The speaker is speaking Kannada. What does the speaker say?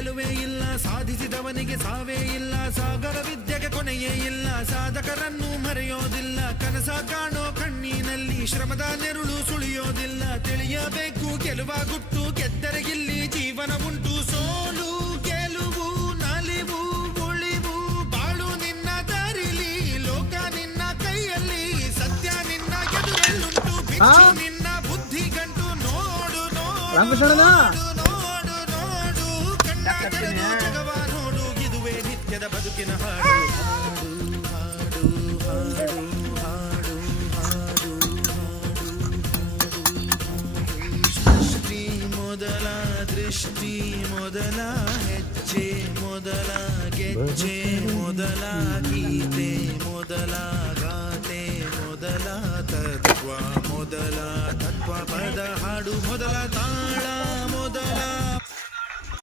ಗೆಲುವೇ ಇಲ್ಲ, ಸಾಧಿಸಿದವನಿಗೆ ಸಾವೇ ಇಲ್ಲ, ಸಾಗರ ವಿದ್ಯೆಗೆ ಕೊನೆಯೇ ಇಲ್ಲ, ಸಾಧಕರನ್ನು ಮರೆಯೋದಿಲ್ಲ, ಕನಸ ಕಾಣೋ ಕಣ್ಣಿನಲ್ಲಿ ಶ್ರಮದ ನೆರುಳು ಸುಳಿಯೋದಿಲ್ಲ, ತಿಳಿಯಬೇಕು ಗೆಲುವ ಗುಟ್ಟು, ಗೆದ್ದರೆ ಇಲ್ಲಿ ಜೀವನ ಉಂಟು, ಸೋಲು ಗೆಲುವು ನಲಿವು ಉಳಿವು ಬಾಳು ನಿನ್ನ ದಾರಿಲಿ, ಲೋಕ ನಿನ್ನ ಕೈಯಲ್ಲಿ, ಸತ್ಯ ನಿನ್ನ ಎದುರಲ್ಲುಂಟು, ಬಿಚ್ಚು ನಿನ್ನ ಬುದ್ಧಿ ಗಂಟು, ನೋಡು ನೋಡು ನೋಡು ನೋಡು ಕಣ್ಣು ಜಗವ ನೋಡು, ಇದುವೇ ನಿತ್ಯದ ಬದುಕಿನ ಹಾಡು. ಹಾಡು ಹಾಡು ಹಾಡು ಹಾಡು ಸೃಷ್ಟಿ ಮೊದಲ ದೃಷ್ಟಿ ಮೊದಲ ಹೆಜ್ಜೆ ಮೊದಲ ಗೆಜ್ಜೆ ಮೊದಲ ಗೀತೆ ಮೊದಲ ಗಾತೆ ಮೊದಲ ತತ್ವ ಮೊದಲ ತತ್ವ ಪದ ಹಾಡು ಮೊದಲ ತಾಳ ಮೊದಲ